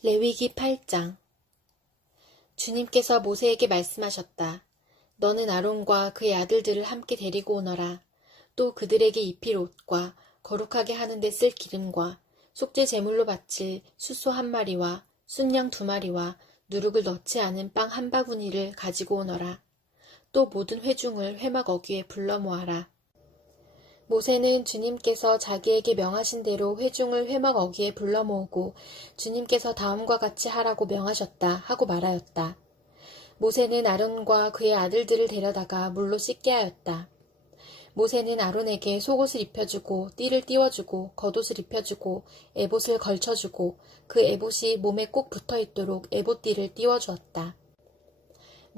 레위기 8장. 주님께서 모세에게 말씀하셨다. 너는 아론과 그의 아들들을 함께 데리고 오너라. 또 그들에게 입힐 옷과 거룩하게 하는 데 쓸 기름과 속죄 제물로 바칠 숫소 1마리와 순양 2마리와 누룩을 넣지 않은 빵 1바구니를 가지고 오너라. 또 모든 회중을 회막 어귀에 불러 모아라. 모세는 주님께서 자기에게 명하신 대로 회중을 회막 어귀에 불러 모으고 주님께서 다음과 같이 하라고 명하셨다 하고 말하였다. 모세는 아론과 그의 아들들을 데려다가 물로 씻게 하였다. 모세는 아론에게 속옷을 입혀주고 띠를 띄워주고 겉옷을 입혀주고 에봇을 걸쳐주고 그 에봇이 몸에 꼭 붙어있도록 에봇띠를 띄워주었다.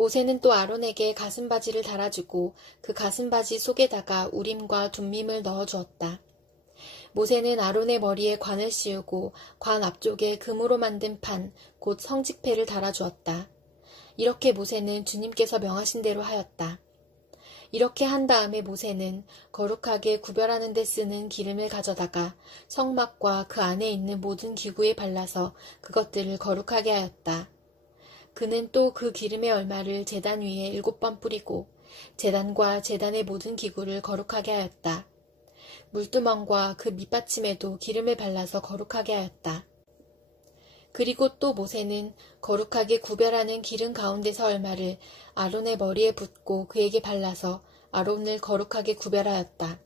모세는 또 아론에게 가슴바지를 달아주고 그 가슴바지 속에다가 우림과 둠밈을 넣어주었다. 모세는 아론의 머리에 관을 씌우고 관 앞쪽에 금으로 만든 판, 곧 성직패를 달아주었다. 이렇게 모세는 주님께서 명하신 대로 하였다. 이렇게 한 다음에 모세는 거룩하게 구별하는 데 쓰는 기름을 가져다가 성막과 그 안에 있는 모든 기구에 발라서 그것들을 거룩하게 하였다. 그는 또 그 기름의 얼마를 제단 위에 7번 뿌리고 제단과 제단의 모든 기구를 거룩하게 하였다. 물두멍과 그 밑받침에도 기름을 발라서 거룩하게 하였다. 그리고 또 모세는 거룩하게 구별하는 기름 가운데서 얼마를 아론의 머리에 붓고 그에게 발라서 아론을 거룩하게 구별하였다.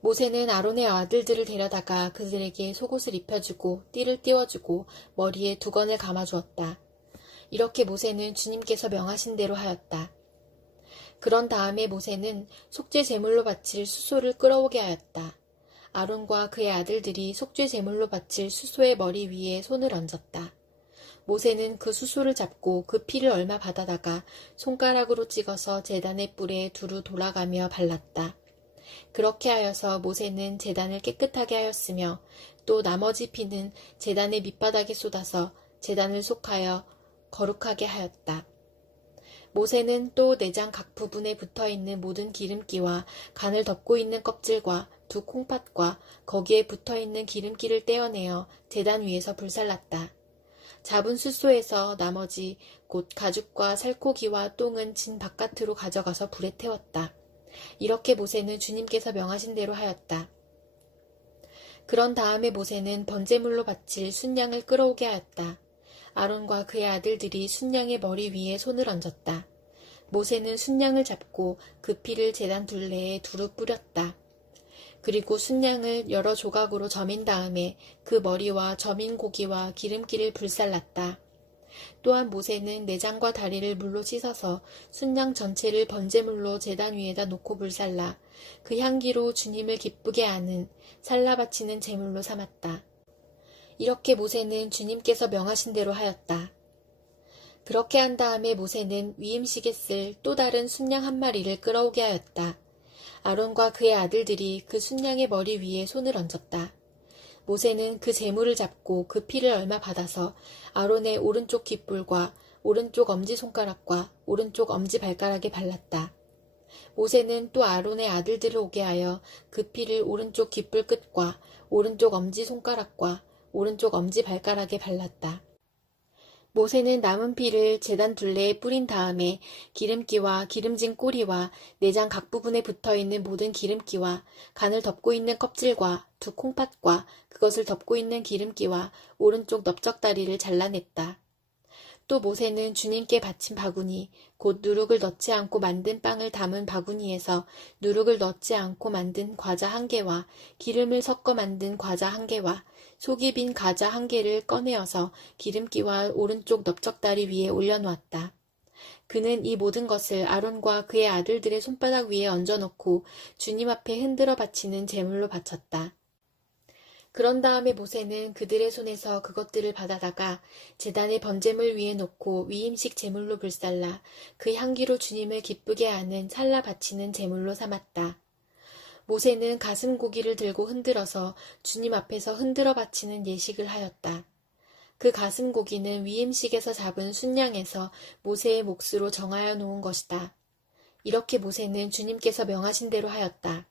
모세는 아론의 아들들을 데려다가 그들에게 속옷을 입혀주고 띠를 띄워주고 머리에 두건을 감아주었다. 이렇게 모세는 주님께서 명하신 대로 하였다. 그런 다음에 모세는 속죄 제물로 바칠 숫소를 끌어오게 하였다. 아론과 그의 아들들이 속죄 제물로 바칠 숫소의 머리 위에 손을 얹었다. 모세는 그 숫소를 잡고 그 피를 얼마 받아다가 손가락으로 찍어서 제단의 뿔에 두루 돌아가며 발랐다. 그렇게 하여서 모세는 제단을 깨끗하게 하였으며 또 나머지 피는 제단의 밑바닥에 쏟아서 제단을 속하여 거룩하게 하였다. 모세는 또 내장 각 부분에 붙어있는 모든 기름기와 간을 덮고 있는 껍질과 두 콩팥과 거기에 붙어있는 기름기를 떼어내어 제단 위에서 불살랐다. 잡은 숫소에서 나머지 곧 가죽과 살코기와 똥은 진 바깥으로 가져가서 불에 태웠다. 이렇게 모세는 주님께서 명하신 대로 하였다. 그런 다음에 모세는 번제물로 바칠 순양을 끌어오게 하였다. 아론과 그의 아들들이 순양의 머리 위에 손을 얹었다. 모세는 순양을 잡고 그 피를 제단 둘레에 두루 뿌렸다. 그리고 순양을 여러 조각으로 저민 다음에 그 머리와 저민 고기와 기름기를 불살랐다. 또한 모세는 내장과 다리를 물로 씻어서 순양 전체를 번제물로 제단 위에다 놓고 불살라 그 향기로 주님을 기쁘게 하는 살라 바치는 제물로 삼았다. 이렇게 모세는 주님께서 명하신 대로 하였다. 그렇게 한 다음에 모세는 위임식에 쓸 또 다른 순양 1마리를 끌어오게 하였다. 아론과 그의 아들들이 그 순양의 머리 위에 손을 얹었다. 모세는 그 제물을 잡고 그 피를 얼마 받아서 아론의 오른쪽 귓불과 오른쪽 엄지손가락과 오른쪽 엄지발가락에 발랐다. 모세는 또 아론의 아들들을 오게 하여 그 피를 오른쪽 귓불 끝과 오른쪽 엄지손가락과 오른쪽 엄지발가락에 발랐다. 모세는 남은 피를 제단 둘레에 뿌린 다음에 기름기와 기름진 꼬리와 내장 각 부분에 붙어있는 모든 기름기와 간을 덮고 있는 껍질과 두 콩팥과 그것을 덮고 있는 기름기와 오른쪽 넓적다리를 잘라냈다. 또 모세는 주님께 바친 바구니, 곧 누룩을 넣지 않고 만든 빵을 담은 바구니에서 누룩을 넣지 않고 만든 과자 1개와 기름을 섞어 만든 과자 1개와 속이 빈 과자 1개를 꺼내어서 기름기와 오른쪽 넓적다리 위에 올려놓았다. 그는 이 모든 것을 아론과 그의 아들들의 손바닥 위에 얹어놓고 주님 앞에 흔들어 바치는 제물로 바쳤다. 그런 다음에 모세는 그들의 손에서 그것들을 받아다가 제단의 번제물 위에 놓고 위임식 제물로 불살라 그 향기로 주님을 기쁘게 하는 살라 바치는 제물로 삼았다. 모세는 가슴 고기를 들고 흔들어서 주님 앞에서 흔들어 바치는 예식을 하였다. 그 가슴 고기는 위임식에서 잡은 순양에서 모세의 몫으로 정하여 놓은 것이다. 이렇게 모세는 주님께서 명하신 대로 하였다.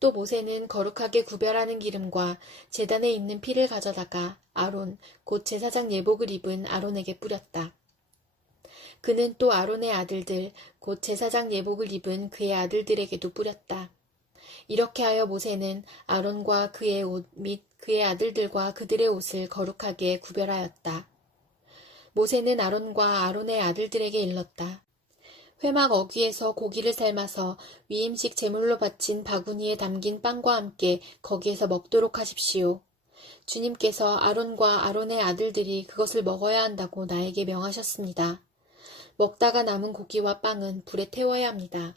또 모세는 거룩하게 구별하는 기름과 제단에 있는 피를 가져다가 아론, 곧 제사장 예복을 입은 아론에게 뿌렸다. 그는 또 아론의 아들들, 곧 제사장 예복을 입은 그의 아들들에게도 뿌렸다. 이렇게 하여 모세는 아론과 그의 옷 및 그의 아들들과 그들의 옷을 거룩하게 구별하였다. 모세는 아론과 아론의 아들들에게 일렀다. 회막 어귀에서 고기를 삶아서 위임식 제물로 바친 바구니에 담긴 빵과 함께 거기에서 먹도록 하십시오. 주님께서 아론과 아론의 아들들이 그것을 먹어야 한다고 나에게 명하셨습니다. 먹다가 남은 고기와 빵은 불에 태워야 합니다.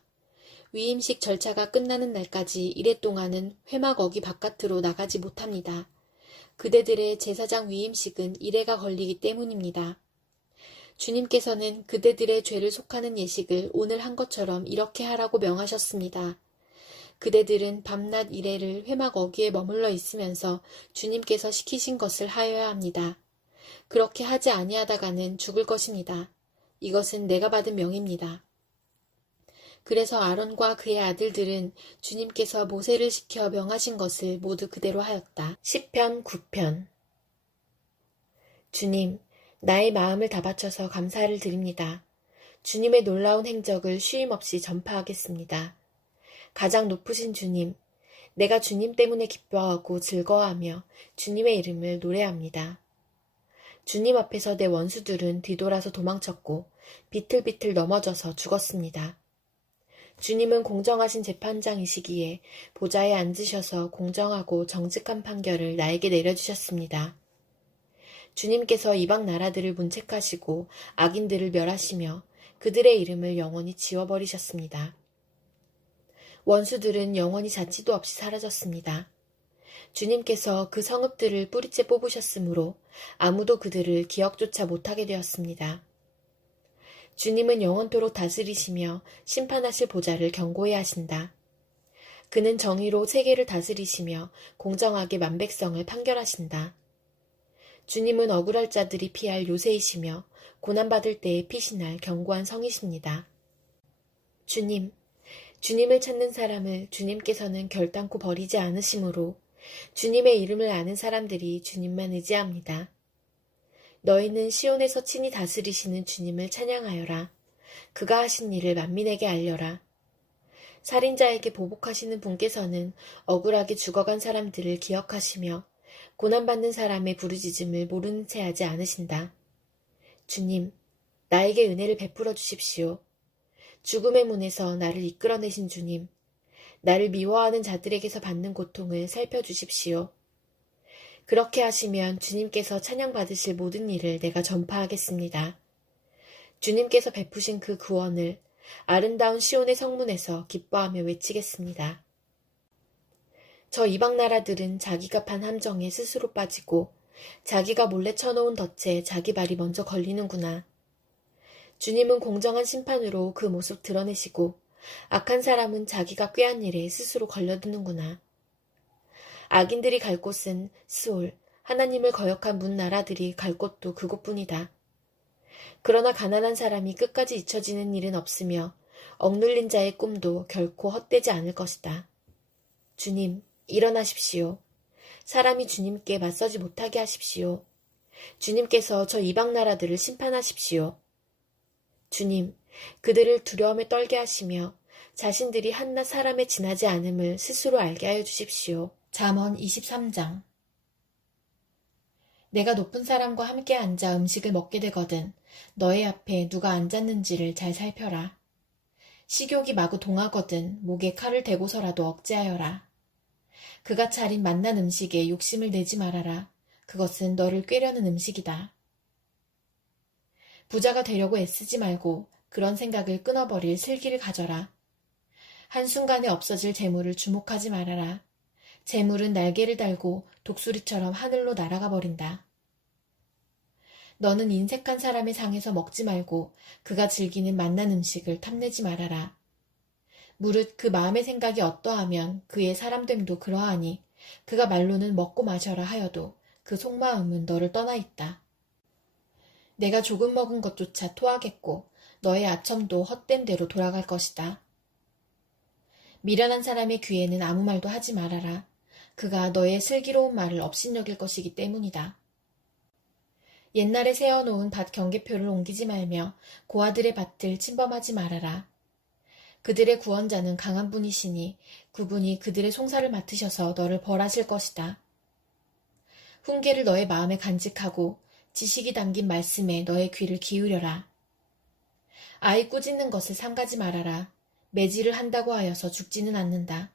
위임식 절차가 끝나는 날까지 이래 동안은 회막 어귀 바깥으로 나가지 못합니다. 그대들의 제사장 위임식은 이래가 걸리기 때문입니다. 주님께서는 그대들의 죄를 속하는 예식을 오늘 한 것처럼 이렇게 하라고 명하셨습니다. 그대들은 밤낮 이래를 회막 어귀에 머물러 있으면서 주님께서 시키신 것을 하여야 합니다. 그렇게 하지 아니하다가는 죽을 것입니다. 이것은 내가 받은 명입니다. 그래서 아론과 그의 아들들은 주님께서 모세를 시켜 명하신 것을 모두 그대로 하였다. 시편 9편. 주님, 나의 마음을 다 바쳐서 감사를 드립니다. 주님의 놀라운 행적을 쉼없이 전파하겠습니다. 가장 높으신 주님, 내가 주님 때문에 기뻐하고 즐거워하며 주님의 이름을 노래합니다. 주님 앞에서 내 원수들은 뒤돌아서 도망쳤고 비틀비틀 넘어져서 죽었습니다. 주님은 공정하신 재판장이시기에 보좌에 앉으셔서 공정하고 정직한 판결을 나에게 내려주셨습니다. 주님께서 이방 나라들을 문책하시고 악인들을 멸하시며 그들의 이름을 영원히 지워버리셨습니다. 원수들은 영원히 자취도 없이 사라졌습니다. 주님께서 그 성읍들을 뿌리째 뽑으셨으므로 아무도 그들을 기억조차 못하게 되었습니다. 주님은 영원토록 다스리시며 심판하실 보좌를 견고히 하신다. 그는 정의로 세계를 다스리시며 공정하게 만백성을 판결하신다. 주님은 억울할 자들이 피할 요새이시며 고난받을 때에 피신할 견고한 성이십니다. 주님을 찾는 사람을 주님께서는 결단코 버리지 않으시므로 주님의 이름을 아는 사람들이 주님만 의지합니다. 너희는 시온에서 친히 다스리시는 주님을 찬양하여라. 그가 하신 일을 만민에게 알려라. 살인자에게 보복하시는 분께서는 억울하게 죽어간 사람들을 기억하시며 고난받는 사람의 부르짖음을 모르는 채 하지 않으신다. 주님, 나에게 은혜를 베풀어 주십시오. 죽음의 문에서 나를 이끌어내신 주님, 나를 미워하는 자들에게서 받는 고통을 살펴주십시오. 그렇게 하시면 주님께서 찬양받으실 모든 일을 내가 전파하겠습니다. 주님께서 베푸신 그 구원을 아름다운 시온의 성문에서 기뻐하며 외치겠습니다. 저 이방 나라들은 자기가 판 함정에 스스로 빠지고 자기가 몰래 쳐놓은 덫에 자기 발이 먼저 걸리는구나. 주님은 공정한 심판으로 그 모습 드러내시고 악한 사람은 자기가 꾀한 일에 스스로 걸려드는구나. 악인들이 갈 곳은 스올, 하나님을 거역한 문 나라들이 갈 곳도 그곳뿐이다. 그러나 가난한 사람이 끝까지 잊혀지는 일은 없으며 억눌린 자의 꿈도 결코 헛되지 않을 것이다. 주님, 일어나십시오. 사람이 주님께 맞서지 못하게 하십시오. 주님께서 저 이방 나라들을 심판하십시오. 주님, 그들을 두려움에 떨게 하시며 자신들이 한낱 사람에 지나지 않음을 스스로 알게 하여 주십시오. 잠언 23장. 내가 높은 사람과 함께 앉아 음식을 먹게 되거든 너의 앞에 누가 앉았는지를 잘 살펴라. 식욕이 마구 동하거든 목에 칼을 대고서라도 억제하여라. 그가 차린 맛난 음식에 욕심을 내지 말아라. 그것은 너를 꾀려는 음식이다. 부자가 되려고 애쓰지 말고 그런 생각을 끊어버릴 슬기를 가져라. 한순간에 없어질 재물을 주목하지 말아라. 재물은 날개를 달고 독수리처럼 하늘로 날아가 버린다. 너는 인색한 사람의 상에서 먹지 말고 그가 즐기는 맛난 음식을 탐내지 말아라. 무릇 그 마음의 생각이 어떠하면 그의 사람됨도 그러하니 그가 말로는 먹고 마셔라 하여도 그 속마음은 너를 떠나 있다. 내가 조금 먹은 것조차 토하겠고 너의 아첨도 헛된 대로 돌아갈 것이다. 미련한 사람의 귀에는 아무 말도 하지 말아라. 그가 너의 슬기로운 말을 업신여길 것이기 때문이다. 옛날에 세워놓은 밭 경계표를 옮기지 말며 고아들의 밭을 침범하지 말아라. 그들의 구원자는 강한 분이시니 그분이 그들의 송사를 맡으셔서 너를 벌하실 것이다. 훈계를 너의 마음에 간직하고 지식이 담긴 말씀에 너의 귀를 기울여라. 아이 꾸짖는 것을 삼가지 말아라. 매질을 한다고 하여서 죽지는 않는다.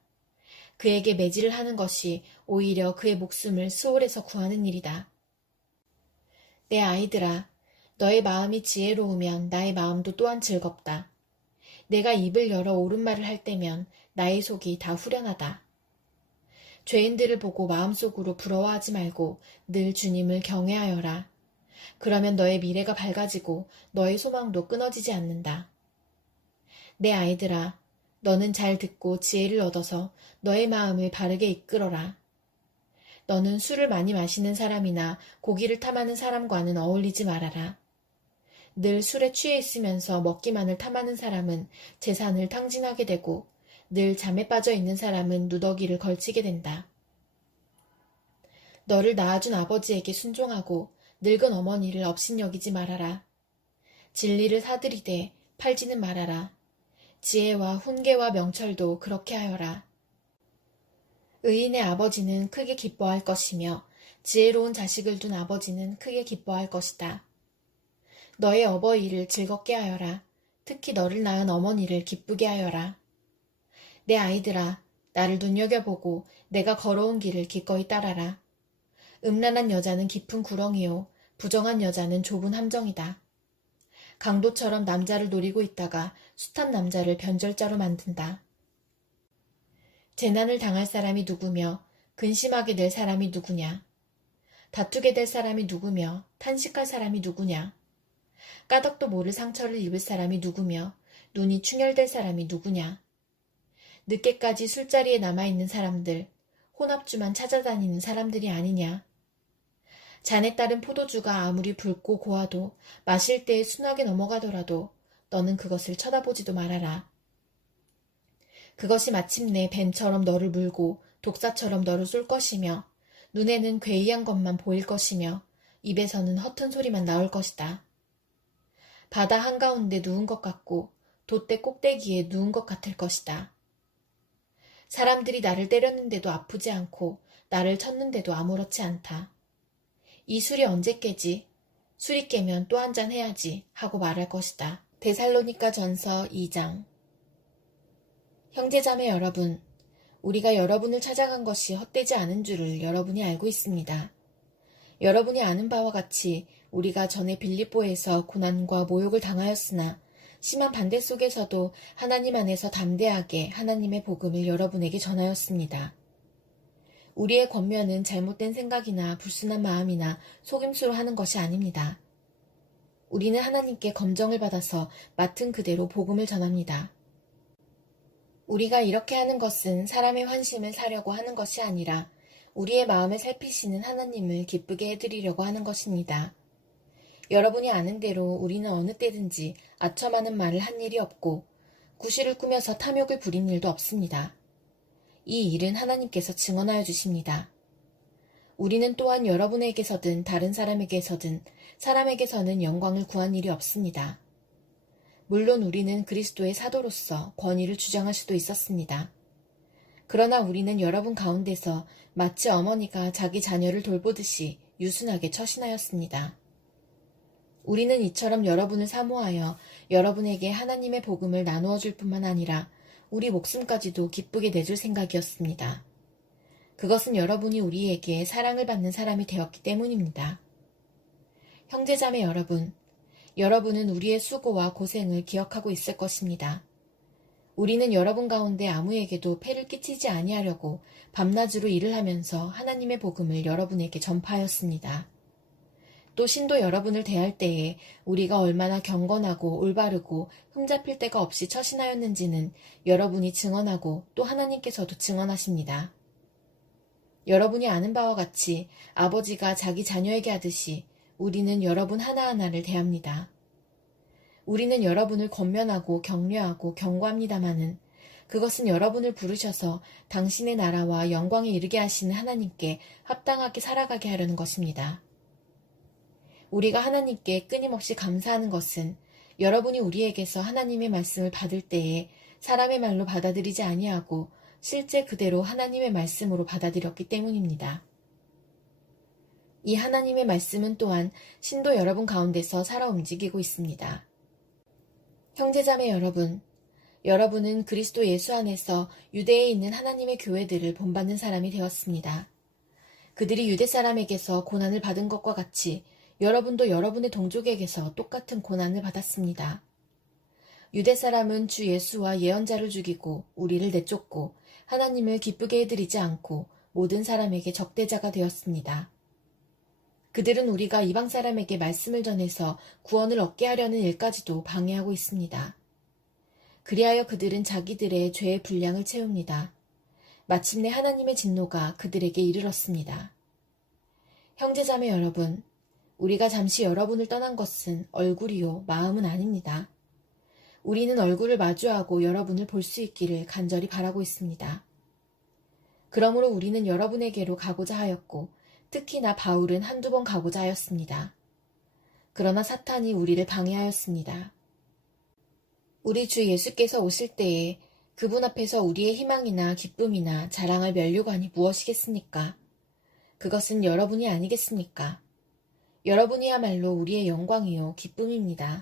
그에게 매질을 하는 것이 오히려 그의 목숨을 수월에서 구하는 일이다. 내 아이들아, 너의 마음이 지혜로우면 나의 마음도 또한 즐겁다. 내가 입을 열어 옳은 말을 할 때면 나의 속이 다 후련하다. 죄인들을 보고 마음속으로 부러워하지 말고 늘 주님을 경외하여라. 그러면 너의 미래가 밝아지고 너의 소망도 끊어지지 않는다. 내 아이들아, 너는 잘 듣고 지혜를 얻어서 너의 마음을 바르게 이끌어라. 너는 술을 많이 마시는 사람이나 고기를 탐하는 사람과는 어울리지 말아라. 늘 술에 취해 있으면서 먹기만을 탐하는 사람은 재산을 탕진하게 되고 늘 잠에 빠져 있는 사람은 누더기를 걸치게 된다. 너를 낳아준 아버지에게 순종하고 늙은 어머니를 업신여기지 말아라. 진리를 사들이되 팔지는 말아라. 지혜와 훈계와 명철도 그렇게 하여라. 의인의 아버지는 크게 기뻐할 것이며 지혜로운 자식을 둔 아버지는 크게 기뻐할 것이다. 너의 어버이를 즐겁게 하여라. 특히 너를 낳은 어머니를 기쁘게 하여라. 내 아이들아, 나를 눈여겨보고 내가 걸어온 길을 기꺼이 따라라. 음란한 여자는 깊은 구렁이요, 부정한 여자는 좁은 함정이다. 강도처럼 남자를 노리고 있다가 숱한 남자를 변절자로 만든다. 재난을 당할 사람이 누구며 근심하게 될 사람이 누구냐? 다투게 될 사람이 누구며 탄식할 사람이 누구냐? 까닭도 모를 상처를 입을 사람이 누구며 눈이 충혈될 사람이 누구냐? 늦게까지 술자리에 남아있는 사람들, 혼합주만 찾아다니는 사람들이 아니냐? 잔에 따른 포도주가 아무리 붉고 고와도 마실 때에 순하게 넘어가더라도 너는 그것을 쳐다보지도 말아라. 그것이 마침내 뱀처럼 너를 물고 독사처럼 너를 쏠 것이며 눈에는 괴이한 것만 보일 것이며 입에서는 허튼 소리만 나올 것이다. 바다 한가운데 누운 것 같고 돛대 꼭대기에 누운 것 같을 것이다. 사람들이 나를 때렸는데도 아프지 않고 나를 쳤는데도 아무렇지 않다. 이 술이 언제 깨지? 술이 깨면 또 한 잔 해야지 하고 말할 것이다. 데살로니가 전서 2장. 형제자매 여러분, 우리가 여러분을 찾아간 것이 헛되지 않은 줄을 여러분이 알고 있습니다. 여러분이 아는 바와 같이 우리가 전에 빌립보에서 고난과 모욕을 당하였으나 심한 반대 속에서도 하나님 안에서 담대하게 하나님의 복음을 여러분에게 전하였습니다. 우리의 권면은 잘못된 생각이나 불순한 마음이나 속임수로 하는 것이 아닙니다. 우리는 하나님께 검정을 받아서 맡은 그대로 복음을 전합니다. 우리가 이렇게 하는 것은 사람의 환심을 사려고 하는 것이 아니라 우리의 마음을 살피시는 하나님을 기쁘게 해드리려고 하는 것입니다. 여러분이 아는 대로 우리는 어느 때든지 아첨하는 말을 한 일이 없고 구실을 꾸며서 탐욕을 부린 일도 없습니다. 이 일은 하나님께서 증언하여 주십니다. 우리는 또한 여러분에게서든 다른 사람에게서든 사람에게서는 영광을 구한 일이 없습니다. 물론 우리는 그리스도의 사도로서 권위를 주장할 수도 있었습니다. 그러나 우리는 여러분 가운데서 마치 어머니가 자기 자녀를 돌보듯이 유순하게 처신하였습니다. 우리는 이처럼 여러분을 사모하여 여러분에게 하나님의 복음을 나누어 줄 뿐만 아니라 우리 목숨까지도 기쁘게 내줄 생각이었습니다. 그것은 여러분이 우리에게 사랑을 받는 사람이 되었기 때문입니다. 형제자매 여러분, 여러분은 우리의 수고와 고생을 기억하고 있을 것입니다. 우리는 여러분 가운데 아무에게도 폐를 끼치지 아니하려고 밤낮으로 일을 하면서 하나님의 복음을 여러분에게 전파하였습니다. 또 신도 여러분을 대할 때에 우리가 얼마나 경건하고 올바르고 흠잡힐 데가 없이 처신하였는지는 여러분이 증언하고 또 하나님께서도 증언하십니다. 여러분이 아는 바와 같이 아버지가 자기 자녀에게 하듯이 우리는 여러분 하나하나를 대합니다. 우리는 여러분을 권면하고 격려하고 경고합니다마는 그것은 여러분을 부르셔서 당신의 나라와 영광에 이르게 하시는 하나님께 합당하게 살아가게 하려는 것입니다. 우리가 하나님께 끊임없이 감사하는 것은 여러분이 우리에게서 하나님의 말씀을 받을 때에 사람의 말로 받아들이지 아니하고 실제 그대로 하나님의 말씀으로 받아들였기 때문입니다. 이 하나님의 말씀은 또한 신도 여러분 가운데서 살아 움직이고 있습니다. 형제자매 여러분, 여러분은 그리스도 예수 안에서 유대에 있는 하나님의 교회들을 본받는 사람이 되었습니다. 그들이 유대 사람에게서 고난을 받은 것과 같이 여러분도 여러분의 동족에게서 똑같은 고난을 받았습니다. 유대 사람은 주 예수와 예언자를 죽이고 우리를 내쫓고 하나님을 기쁘게 해드리지 않고 모든 사람에게 적대자가 되었습니다. 그들은 우리가 이방 사람에게 말씀을 전해서 구원을 얻게 하려는 일까지도 방해하고 있습니다. 그리하여 그들은 자기들의 죄의 분량을 채웁니다. 마침내 하나님의 진노가 그들에게 이르렀습니다. 형제자매 여러분, 우리가 잠시 여러분을 떠난 것은 얼굴이요 마음은 아닙니다. 우리는 얼굴을 마주하고 여러분을 볼 수 있기를 간절히 바라고 있습니다. 그러므로 우리는 여러분에게로 가고자 하였고 특히나 바울은 한두 번 가고자 하였습니다. 그러나 사탄이 우리를 방해하였습니다. 우리 주 예수께서 오실 때에 그분 앞에서 우리의 희망이나 기쁨이나 자랑할 면류관이 무엇이겠습니까? 그것은 여러분이 아니겠습니까? 여러분이야말로 우리의 영광이요 기쁨입니다.